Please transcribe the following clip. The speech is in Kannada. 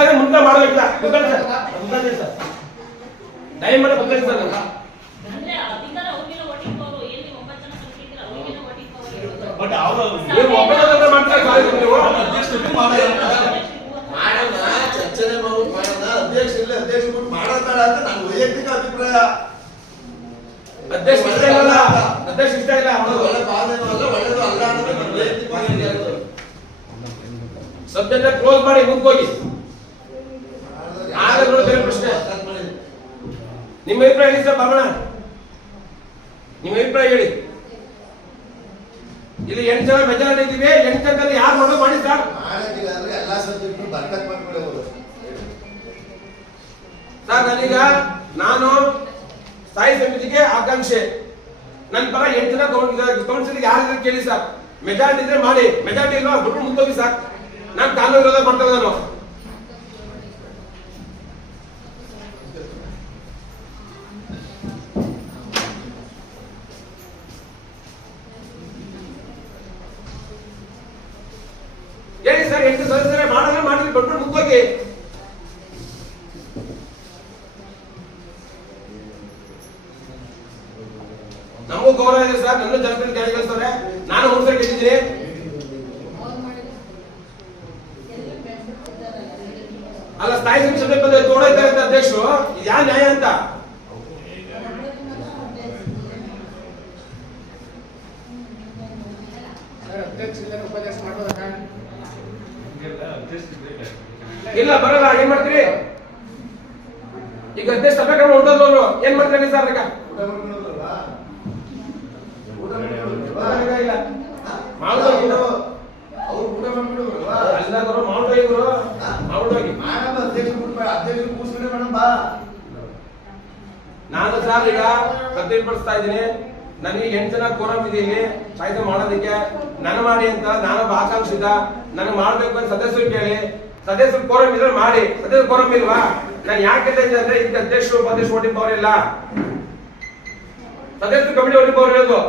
ಆದ್ರೆ ಮುಂದೆ ಮಾಡ್ಬೇಕಿಲ್ಲ ಟೈಮ್ ಮಾಡಿ ಸರ್. ಬಟ್ ಅವರು ನೀವು ಒಬ್ಬರೇ ಮಾಡ್ತಾರೆ ಚರ್ಚನೆ ಮಾಡೋಣ ಅಧ್ಯಕ್ಷ ಇಲ್ಲ ಅಧ್ಯಕ್ಷ ಅಂತ ನನ್ನ ವೈಯಕ್ತಿಕ ಅಭಿಪ್ರಾಯ. ಅಧ್ಯಕ್ಷ ಇಷ್ಟ ಇಲ್ಲ ಅಧ್ಯಕ್ಷ ಇಷ್ಟ ಇಲ್ಲ. ಒಳ್ಳೆ ಅಲ್ಲ ಒಳ್ಳೇದು ಅಲ್ಲ ಅನ್ನೋದು ನನ್ನ ವೈಯಕ್ತಿಕ ಕ್ಲೋಸ್ ಮಾಡಿ ಮುಂದೋಗಿ ಆಗ ನಿಮ್ಮ ಅಭಿಪ್ರಾಯ ಹೇಳಿ ಸರ್ ನಿಮ್ಮ ಅಭಿಪ್ರಾಯ ಹೇಳಿ. ಇಲ್ಲಿ ಎಂಟು ಜನ ಮೆಜಾರಿಟಿ ಇದ್ದೀವಿ ಎಂಟು ಜನದಲ್ಲಿ ಯಾರು ಮಾಡೋದು ಮಾಡಿ ಸರ್ ಎಲ್ಲಾ ಸಬ್ಜೆಕ್ಟ್ ಬರ್ಕತ್ ಸರ್ ನಾನೀಗ ನಾನು ಸ್ಥಾಯಿ ಸಮಿತಿಗೆ ಆಕಾಂಕ್ಷೆ. ನನ್ನ ಪರ ಎಂಟು ಜನ ಕೌನ್ಸಿಲ್ ಯಾರು ಕೇಳಿ ಸರ್. ಮೆಜಾರಿಟಿ ಇದ್ರೆ ಮಾಡಿ. ಮೆಜಾರಿಟಿ ಇಲ್ವಾ? ಬಿಟ್ಟು ಮುಂದೋಗಿ ಸರ್ ನಾನು ಕಾನೂನು ಮಾಡ್ತಾ ನಾನು. ಎಂಟು ಸದಸ್ಯರೇ ಮಾಡಿದ್ರೆ ಮಾಡಿದ್ರೆ ಬಿಟ್ಟು ಮುಂದೋಗಿ ನಮಗೂ ಗೌರವ ಇದೆ ಸರ್, ನನ್ನ ಜನತೆ ಕೆಳಗೆ ಕಳಿಸ್ತಾರೆ ನಾನು ಸಲ ಗೆದ್ದಿದ್ದೀನಿ ಅಲ್ಲ, ಸ್ಥಾಯಿ ಸಮಿತಿ ಸಭೆ ಬಂದ್ರೆ ತೋಡೈತಾರೆ ಅಂತ ಅಧ್ಯಕ್ಷರು. ಯಾವ ನ್ಯಾಯ ಅಂತ? ಉಪದೇಶ ಮಾಡೋದಕ್ಕ ಇಲ್ಲ ಬರಲ್ಲ ಏನ್ ಮಾಡ್ತೀರಿ? ಈಗ ಅಧ್ಯಕ್ಷ ಸಭೆ ಕಡೆ ಅವರು. ಏನ್ ಮಾಡ್ತೀರಿ ಸರ್ ಈಗ? ಇಲ್ಲ, ಮಾಡೋದು ಅವ್ರು ಊಟ ಹೋಗಿ ಅಧ್ಯಕ್ಷರು ಮೇಡಮ್ ಬಾ. ನಾನು ಸರ್ ಈಗ ಖಾತ್ರಿಪಡಿಸ್ತಾ ಇದ್ದೀನಿ. ನನಗೆ ಎಂಟು ಜನ ಕೋರಂ ಇದೆ ಇಲ್ಲಿ ಸಾಹಿತ್ಯ ಮಾಡೋದಕ್ಕೆ ನಾನು ಮಾಡಿ ಅಂತ ನಾನು ಆಕಾಂಕ್ಷಿತ ನನಗೆ ಮಾಡ್ಬೇಕು ಅಂತ ಸದಸ್ಯರು ಕೇಳಿ, ಸದಸ್ಯರು ಕೋರಂ ಇದ್ರೆ ಮಾಡಿ. ಸದಸ್ಯರು ಕೋರಂ ಇಲ್ವಾ? ನಾನು ಯಾಕೆ ಅಂದ್ರೆ ಇದಕ್ಕೆ ಅಧ್ಯಕ್ಷರು, ಉಪಾಧ್ಯಕ್ಷರು ಓಟಿಂಗ್ ಪವರ್ ಇಲ್ಲ. ಸದಸ್ಯರು ಕಮಿಟಿ ಓಟಿಂಗ್ ಪವರ್ ಇರೋದು.